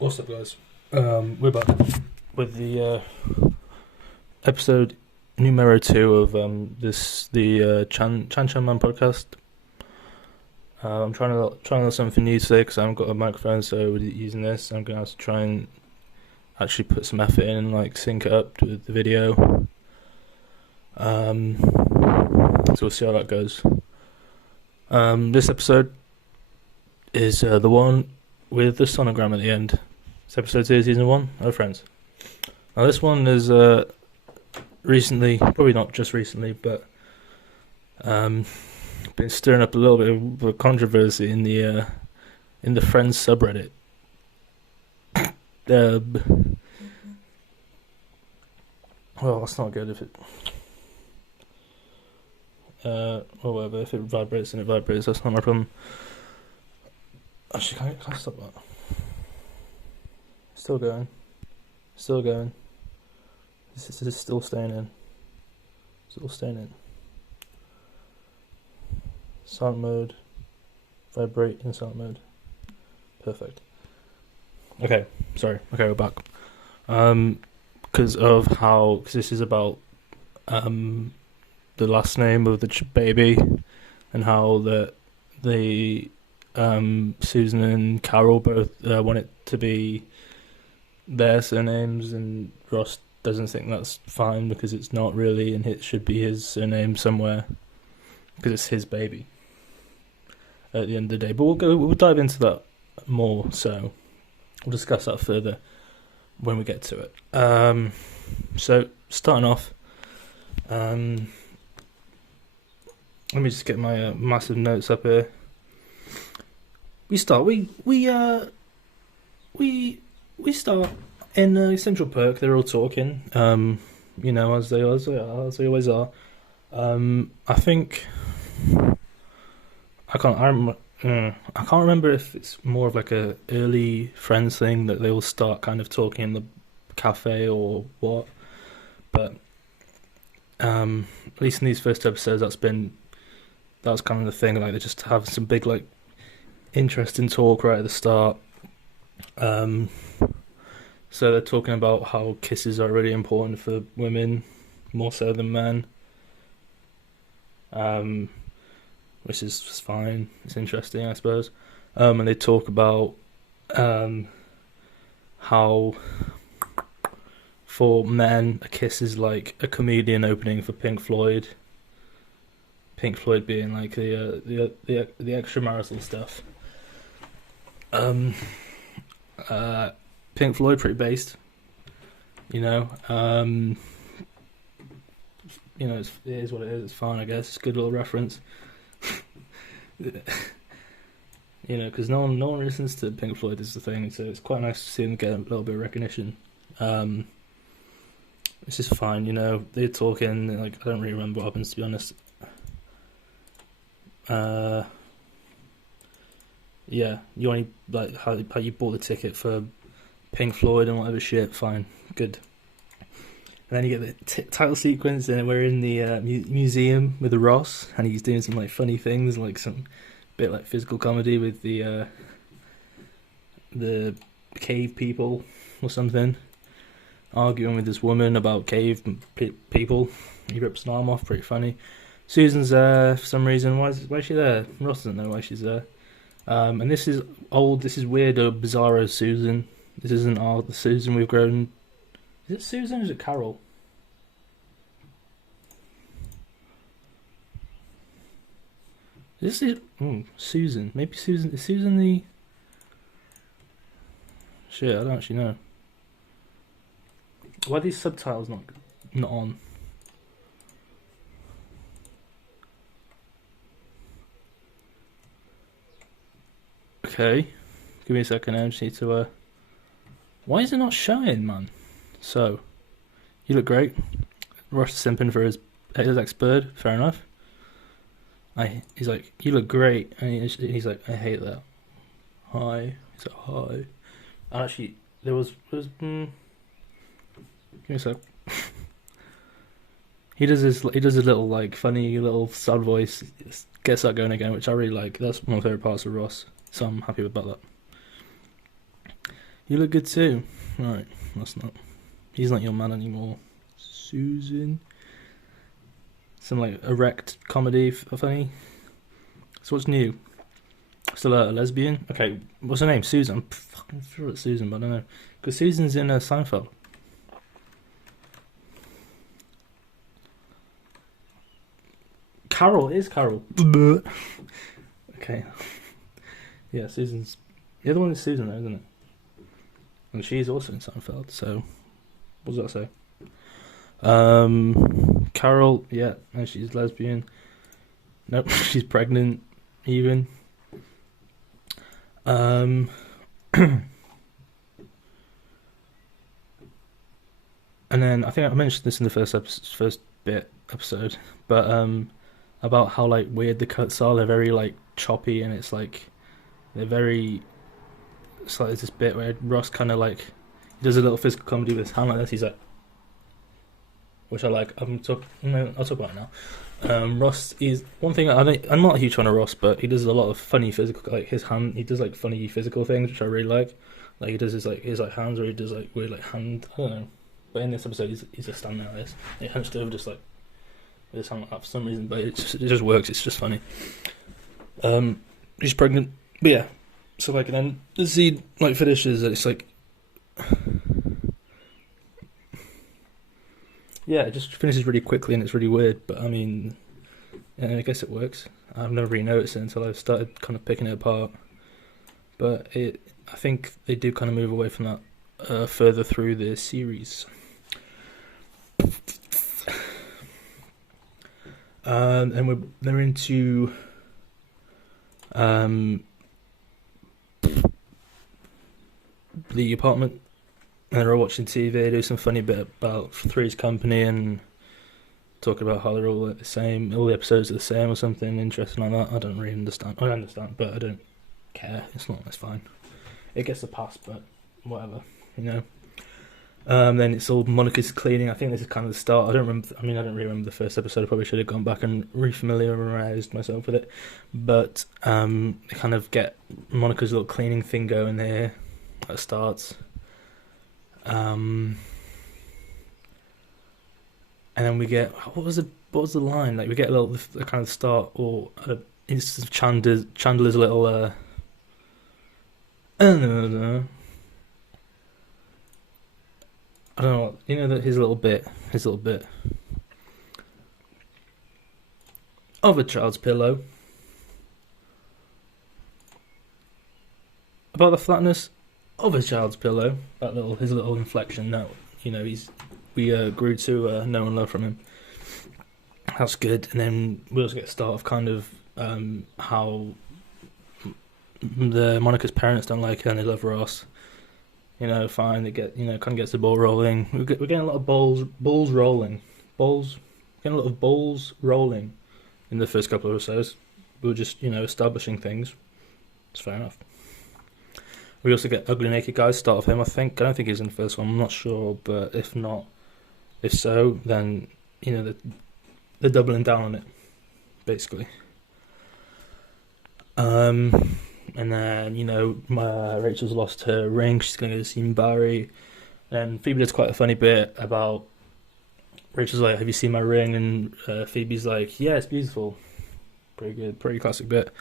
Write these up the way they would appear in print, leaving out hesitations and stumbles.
What's up, guys? We're back with the episode numero 2 of the Chan Man podcast. I'm trying out something new today because I haven't got a microphone, so we're using this. I'm gonna have to try and actually put some effort in and like sync it up with the video. So we'll see how that goes. This episode is the one with the sonogram at the end. It's episode 2 of season 1 of Friends. Now this one is recently, probably not just recently, but been stirring up a little bit of controversy in the Friends subreddit. Well, that's not good if it. Well, whatever. If it vibrates, then it vibrates. That's not my problem. Actually, can I stop that? Still going. Still going. This is still staying in. Still staying in. Silent mode. Vibrate in silent mode. Perfect. Okay, sorry. Okay, we're back. Because this is about the last name of the baby, and how the Susan and Carol both want it to be their surnames, and Ross doesn't think that's fine because it's not really, and it should be his surname somewhere because it's his baby at the end of the day. But we'll dive into that more, so we'll discuss that further when we get to it. So starting off, let me just get my massive notes up here. We start in Central Perk. They're all talking, as they always are. I think I can't remember if it's more of like a early Friends thing that they all start kind of talking in the cafe or what, but at least in these first episodes, that was kind of the thing. Like they just have some big like interesting talk right at the start. So they're talking about how kisses are really important for women, more so than men. Which is fine. It's interesting, I suppose. And they talk about how for men a kiss is like a comedian opening for Pink Floyd. Pink Floyd being like the extramarital stuff. Pink Floyd pretty based, it is what it is. It's fine, I guess. It's a good little reference. Because no one listens to Pink Floyd is the thing, so it's quite nice to see them get a little bit of recognition. It's just fine, they're talking, like, I don't really remember what happens, to be honest. Yeah, you only, like, how you bought the ticket for Pink Floyd and whatever shit, fine, good. And then you get the title sequence, and we're in the museum with the Ross, and he's doing some like funny things, like some bit like physical comedy with the cave people or something, arguing with this woman about cave people. He rips an arm off, pretty funny. Susan's there for some reason. Why is she there? Ross doesn't know why she's there. And this is weird or bizarro Susan. This isn't the Susan we've grown. Is it Susan or is it Carol? Is this Susan? Maybe Susan. Is Susan the... Shit, I don't actually know. Why are these subtitles not on? Okay. Give me a second, I just need to... Why is it not showing, man? So, you look great. Ross is simping for his ex-bird. Fair enough. He's like, you look great. And he's like, I hate that. Hi. He's like, hi. And actually, there was give me a sec. He does a little like funny little sad voice, gets that going again, which I really like. That's one of my favourite parts of Ross, so I'm happy about that. You look good too. Right, that's not. He's not your man anymore. Susan. Some like erect comedy funny. So what's new? Still a lesbian? Okay, what's her name? Susan. I'm fucking sure it's Susan, but I don't know. Because Susan's in Seinfeld. Carol is Carol. Okay. Yeah, Susan's. The other one is Susan, though, isn't it? And she's also in Seinfeld, so. What does that say? Carol, yeah, and she's lesbian. Nope, she's pregnant, even. And then I think I mentioned this in the first episode, but about how like weird the cuts are. They're very like choppy, and it's like they're very. It's like there's this bit where Ross kind of like he does a little physical comedy with his hand like this. He's like, which I like. I'll talk about it now. Ross is one thing I'm not a huge fan of Ross, but he does a lot of funny physical, like his hand. He does like funny physical things, which I really like. Like he does his hands, or he does like weird like hand. I don't know. But in this episode, he's just standing like this. He hunched over just like with his hand like that for some reason, but it just works. It's just funny. She's pregnant, but yeah. So like, and then the scene like finishes, and it's like. Yeah, it just finishes really quickly and it's really weird, but I mean, yeah, I guess it works. I've never really noticed it until I've started kind of picking it apart. But I think they do kind of move away from that further through the series. And they're into the apartment. And they're all watching TV, do some funny bit about Three's Company and talking about how they're all the same, all the episodes are the same or something interesting like that. I don't really understand. I understand, but I don't care. It's fine. It gets a pass, but whatever, you know. Then it's all Monica's cleaning. I think this is kind of the start. I don't really remember the first episode. I probably should have gone back and refamiliarized myself with it. But they kind of get Monica's little cleaning thing going there. That starts. And then we get what was the line? Like we get the kind of start or it's Chandler's little I don't know, you know, that his little bit of a child's pillow about the flatness of a child's pillow. His little inflection. No, you know, we grew to know and love from him. That's good. And then we also get a start of kind of how the Monica's parents don't like her and they love Ross. You know, fine. They get, you know, kind of gets the ball rolling. We're getting a lot of balls rolling. Getting a lot of balls rolling in the first couple of episodes. We were just, you know, establishing things. It's fair enough. We also get Ugly Naked Guys start of him, I think. I don't think he's in the first one, I'm not sure, but if so, then, you know, they're doubling down on it, basically. And then, you know, Rachel's lost her ring, she's going to go see Barry, and Phoebe does quite a funny bit about, Rachel's like, have you seen my ring? And Phoebe's like, yeah, it's beautiful. Pretty good, pretty classic bit.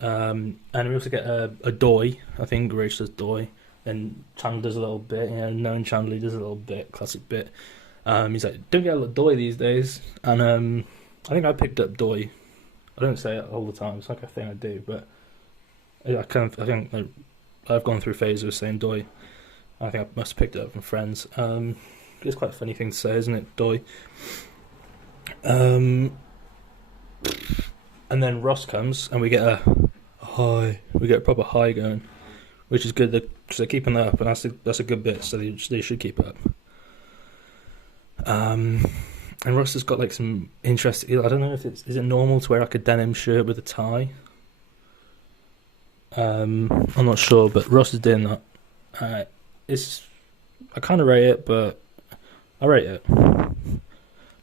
And we also get a doy. I think Rachel does doy. Then Chandler does a little bit. You know, knowing Chandler, he does a little bit. Classic bit. He's like, don't get a lot of doy these days. And I think I picked up doy. I don't say it all the time. It's like a thing I do, but I think I've gone through phases of saying doy. I think I must have picked it up from friends. It's quite a funny thing to say, isn't it? Doy. And then Ross comes, and we get a high. We get a proper high going, which is good because they're keeping that up, and that's a good bit. So they should keep it up. And Ross has got like some interesting. I don't know if is it normal to wear like a denim shirt with a tie. I'm not sure, but Ross is doing that. I kind of rate it, but I rate it.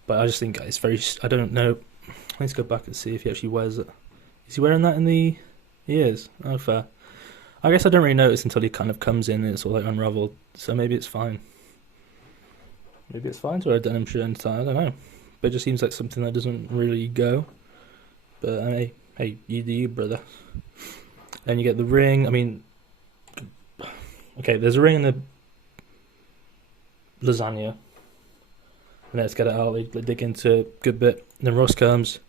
But I just think it's very. I don't know. Let's go back and see if he actually wears it. Is he wearing that in the? He is. Oh, fair. I guess I don't really notice until he kind of comes in and it's all like unraveled. So maybe it's fine. Maybe it's fine to wear a denim shirt inside. I don't know. But it just seems like something that doesn't really go. But hey, you do you, brother. Then you get the ring. I mean, okay, there's a ring in the lasagna. And let's get it out. They dig into a good bit. And then Ross comes.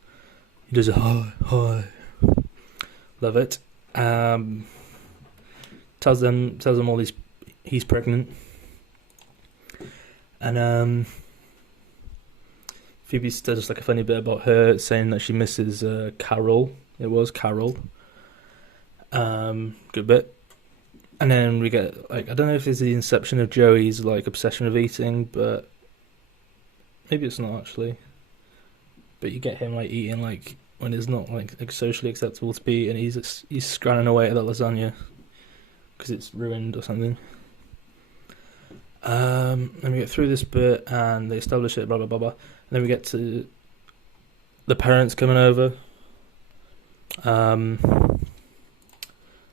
He does a hi. Love it. Tells them all he's pregnant. And Phoebe does like a funny bit about her saying that she misses Carol. It was Carol. Good bit. And then we get like, I don't know if it's the inception of Joey's like obsession with eating, but maybe it's not actually. But you get him like eating like when it's not like socially acceptable to be, and he's scranning away at that lasagna because it's ruined or something. And we get through this bit and they establish it, blah blah blah blah. And then we get to the parents coming over.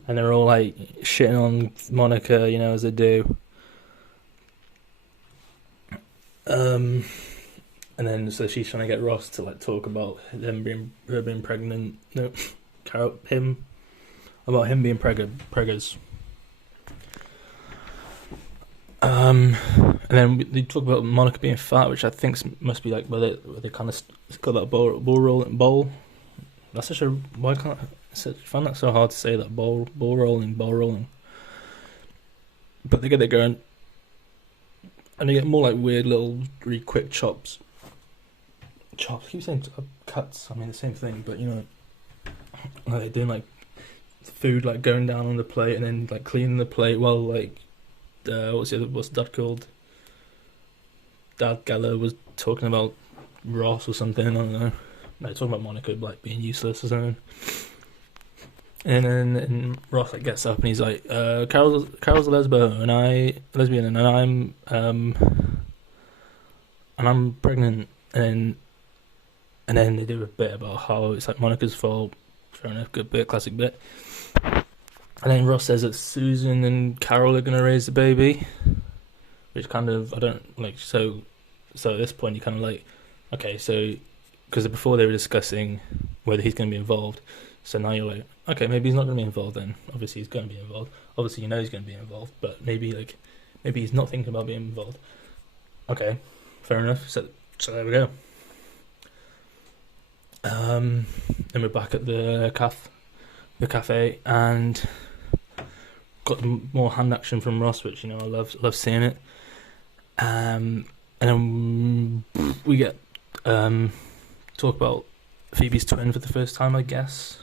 And they're all like shitting on Monica, you know, as they do. And then so she's trying to get Ross to like talk about her being pregnant. No, about him being preggers. And then they talk about Monica being fat, which I think must be like where they kind of got that bowl. That's such a why can't I find that so hard to say, that bowl rolling. But they get it going, and they get more like weird little really quick chops. I keep saying cuts. I mean the same thing, but you know, like they're doing like food like going down on the plate and then like cleaning the plate while like what's Dad called? Dad Geller was talking about Ross or something. I don't know. No, talking about Monica like being useless or something. And then Ross like gets up and he's like, Carol's a lesbian and I'm pregnant, and then they do a bit about how it's like Monica's fault. Fair enough, good bit, classic bit. And then Ross says that Susan and Carol are gonna raise the baby, which kind of I don't like. So at this point you kind of like, okay, so because before they were discussing whether he's gonna be involved. So now you're like, okay, maybe he's not going to be involved then. Obviously he's going to be involved. Obviously you know he's going to be involved, but maybe he's not thinking about being involved. Okay, fair enough. So there we go. Then we're back at the cafe, and got more hand action from Ross, which you know I love seeing it. And then we get talk about Phoebe's twin for the first time, I guess.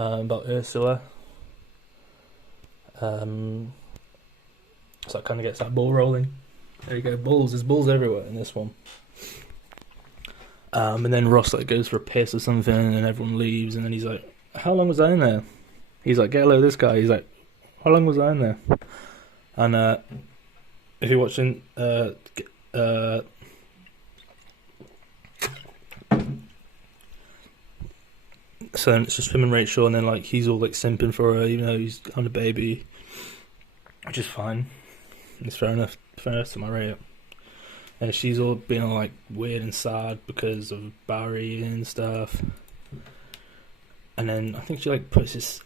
About Ursula. So that kind of gets that ball rolling. There you go, balls. There's balls everywhere in this one. And then Ross like goes for a piss or something, and everyone leaves. And then he's like, "How long was I in there?" He's like, "Get a load of this guy." He's like, "How long was I in there?" And if you're watching, so then it's just him and Rachel, and then like he's all like simping for her, even though he's having a baby, which is fine. It's fair enough to my rate. And she's all being all like weird and sad because of Barry and stuff. And then I think she like puts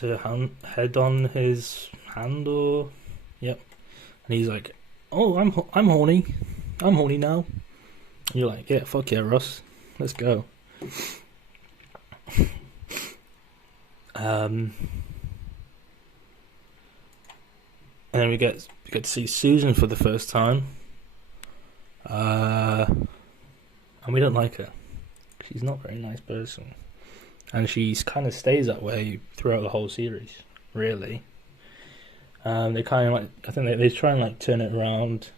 her head on his hand, or yep. And he's like, "Oh, I'm horny. I'm horny now." And you're like, "Yeah, fuck yeah, Ross, let's go." And then we get to see Susan for the first time, and we don't like her. She's not a very nice person, and she kind of stays that way throughout the whole series, really. They kind of like, I think they try and like turn it around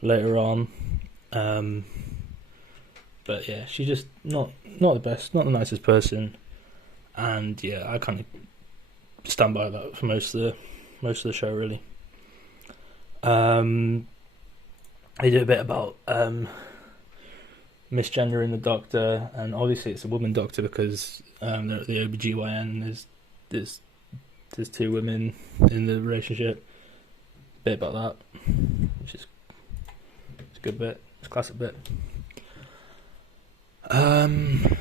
later on, but yeah, she's just not the best, not the nicest person, and yeah, I kind of stand by that for most of the show, really. They do a bit about misgendering the doctor, and obviously it's a woman doctor because the OBGYN is there's two women in the relationship. Bit about that, which is it's a good bit. It's a classic bit. And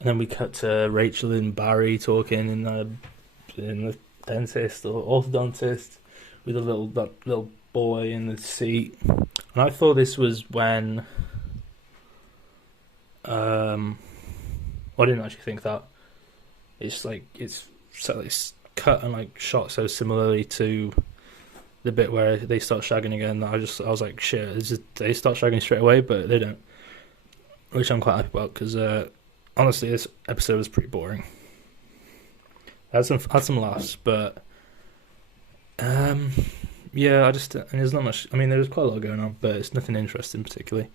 then we cut to Rachel and Barry talking in the dentist or orthodontist with that little boy in the seat. And I thought this was when I didn't actually think that. It's like it's cut and like shot so similarly to the bit where they start shagging again that I was like, shit, they start shagging straight away, but they don't, which I'm quite happy about because honestly this episode was pretty boring. Had some laughs, but yeah, and there's not much. I mean, there was quite a lot going on, but it's nothing interesting particularly.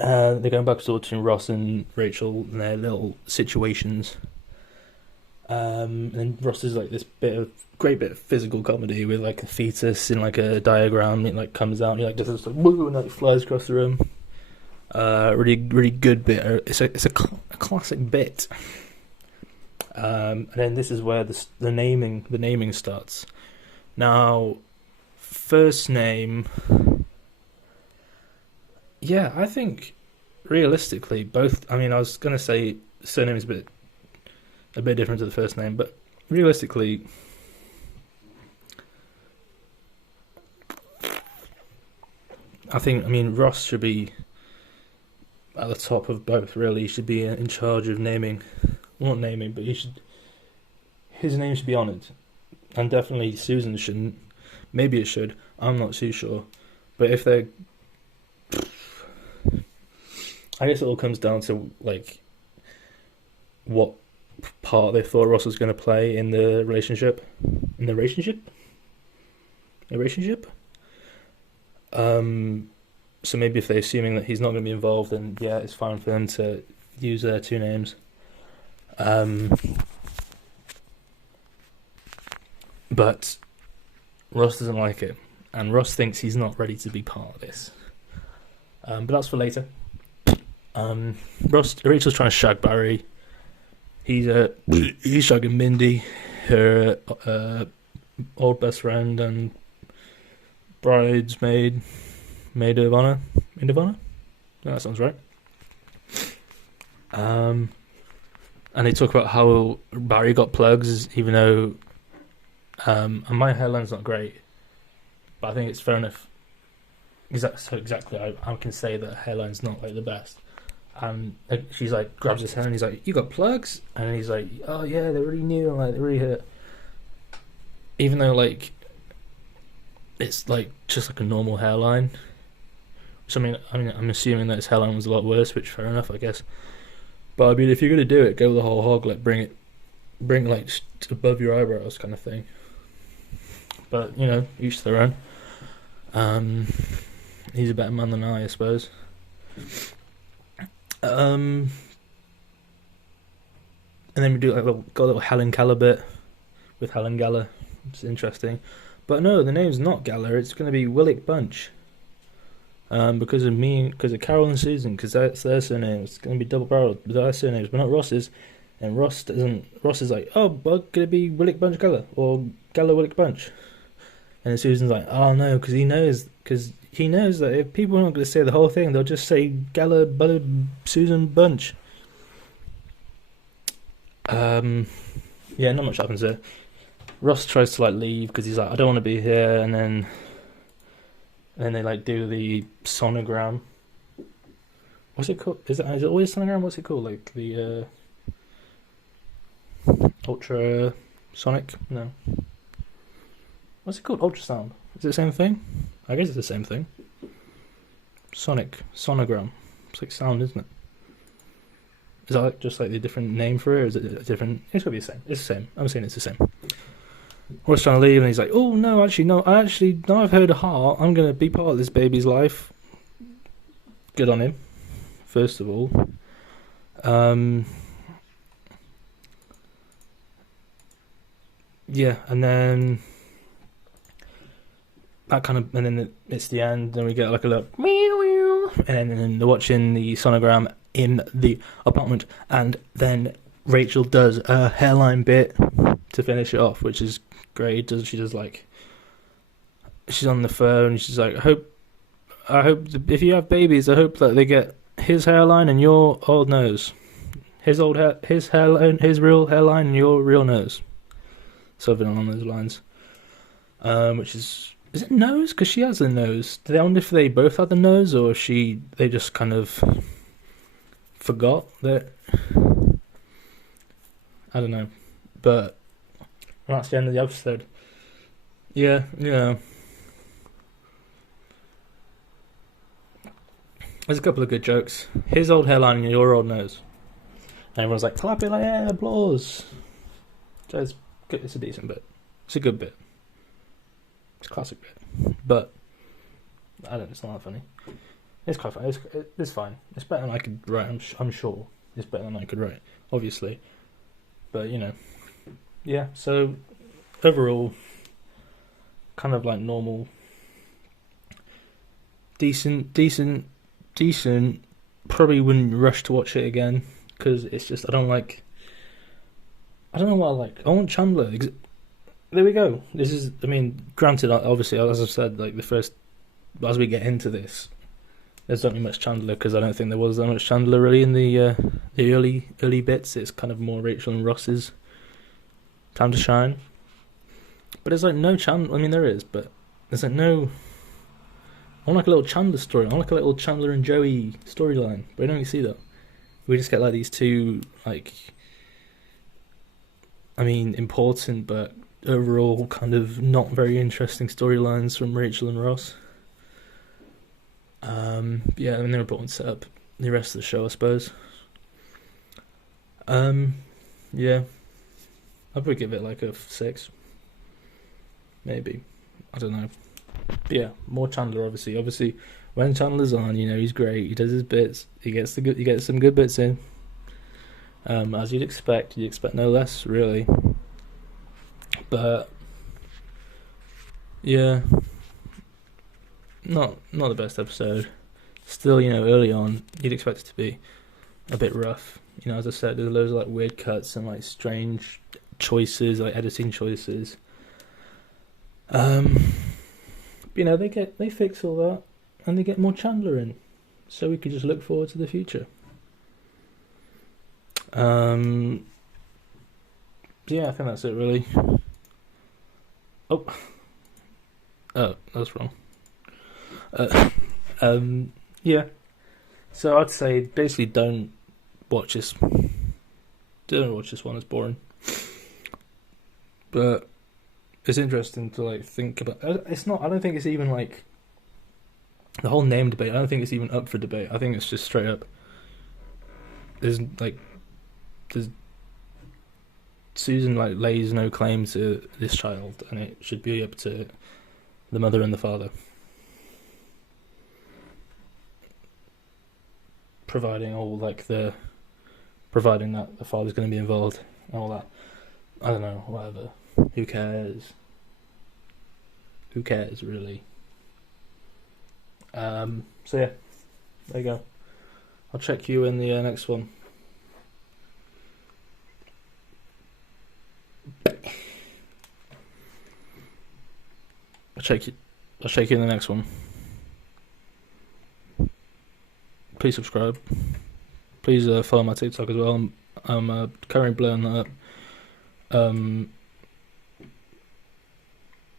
They're going back and forth between Ross and Rachel and their little situations. And Ross is like this great bit of physical comedy with like a fetus in like a diagram. It like comes out and he like does this like woo and like flies across the room. Really really good bit. It's a classic bit. And then this is where the naming starts. Now, first name. Yeah, I think realistically both. I mean, I was gonna say surname is a bit different to the first name, but realistically, I mean Ross should be at the top of both. Really, he should be in charge of naming. Well, not naming, but his name should be honoured, and definitely Susan shouldn't. Maybe it should. I'm not too sure, but if they're I guess it all comes down to like what part they thought Ross was going to play in the relationship. So maybe if they're assuming that he's not going to be involved, then yeah, it's fine for them to use their two names. But Ross doesn't like it, and Ross thinks he's not ready to be part of this. But that's for later. Rachel's trying to shag Barry. He's shagging Mindy, her old best friend and bridesmaid, maid of honor. Yeah, that sounds right. And they talk about how Barry got plugs, even though and my hairline's not great, but I think it's fair enough. Exactly, I can say that hairline's not like the best. And she's like grabs his hand and he's like, "You got plugs?" And he's like, "Oh yeah, they're really new and like they really hurt." Even though like it's like just like a normal hairline. So I mean, I'm assuming that his hairline was a lot worse, which fair enough, I guess. But I mean, if you're gonna do it, go the whole hog. Like bring like above your eyebrows, kind of thing. But you know, each to their own. He's a better man than I suppose. And then we do like got a little Helen Keller bit with Helen Geller. It's interesting, but no, the name's not Geller. It's going to be Willick Bunch. Because of Carol and Susan, because that's their surnames. It's going to be double barreled with their surnames, but not Ross's. And Ross is like, oh, well, could it be Willick Bunch Geller or Geller Willick Bunch? And then Susan's like, oh no, because he knows that if people are not going to say the whole thing, they'll just say Geller Buller Susan Bunch. Yeah, not much happens there. Ross tries to like leave because he's like, I don't want to be here, and then they like do the sonogram. What's it called? Is it always sonogram? What's it called? Like the ultrasonic? No. What's it called? Ultrasound. Is it the same thing? I guess it's the same thing. Sonogram. It's like sound, isn't it? Is that just like the different name for it, or is it a different? It's gotta be the same. It's the same. I'm saying it's the same. Ross trying to leave, and he's like, "Oh no, now I've heard a heart. I'm gonna be part of this baby's life." Good on him, first of all. Yeah, and then that kind of, and then it's the end. Then we get like a little meow, and then they're watching the sonogram, in the apartment, and then Rachel does a hairline bit to finish it off, which is great. She does like, she's on the phone. She's like, I hope if you have babies, I hope that they get his hairline and your old nose, his hairline, his real hairline and your real nose, something along those lines. Which is it nose? Because she has a nose. I wonder if they both had the nose, or if they just kind of forgot that. I don't know, but that's the end of the episode. Yeah. There's a couple of good jokes. His old hairline and your old nose. And everyone's like, clap it, like, yeah, applause. So it's good. It's a decent bit. It's a good bit. It's a classic bit. But, I don't know, it's not that funny. It's quite funny. It's fine. It's better than I could write, I'm sure. It's better than I could write, obviously. But, yeah, so, overall, kind of like normal. Decent. Probably wouldn't rush to watch it again, because it's just, I don't know what I like. I want Chandler. There we go. This is, granted, obviously, as I've said, like as we get into this, there's not much Chandler, because I don't think there was that much Chandler really in the early bits. It's kind of more Rachel and Ross's time to shine. But there's like no Chandler. There is, but there's like no. I want like a little Chandler story. I want like a little Chandler and Joey storyline. But we don't really see that. We just get like these two, like, important but overall kind of not very interesting storylines from Rachel and Ross. Yeah, they're important to set up the rest of the show, I suppose. Yeah, I'd probably give it like a 6. Maybe. I don't know. But yeah, more Chandler, obviously. Obviously, when Chandler's on, he's great. He does his bits. He gets some good bits in. As you'd expect. You'd expect no less, really. But yeah, not the best episode. Still, early on, you'd expect it to be a bit rough. As I said, there's loads of like weird cuts and like strange choices, like editing choices. They fix all that, and they get more Chandler in, so we could just look forward to the future. Yeah, I think that's it really. Oh, that's wrong. Yeah. So I'd say basically don't watch this. Don't watch this one. It's boring. But it's interesting to like think about. It's not. I don't think it's even like the whole name debate. I don't think it's even up for debate. I think it's just straight up. There's Susan like lays no claim to this child, and it should be up to the mother and the father, providing that the father's going to be involved and all that. I don't know, whatever. Who cares? Who cares, really? So yeah, there you go. I'll check you in the next one. I'll check you in the next one. Please subscribe. Please follow my TikTok as well. I'm currently blowing that up.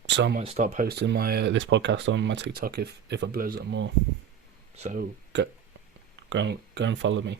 So I might start posting my this podcast on my TikTok if it blows up more. So go and follow me.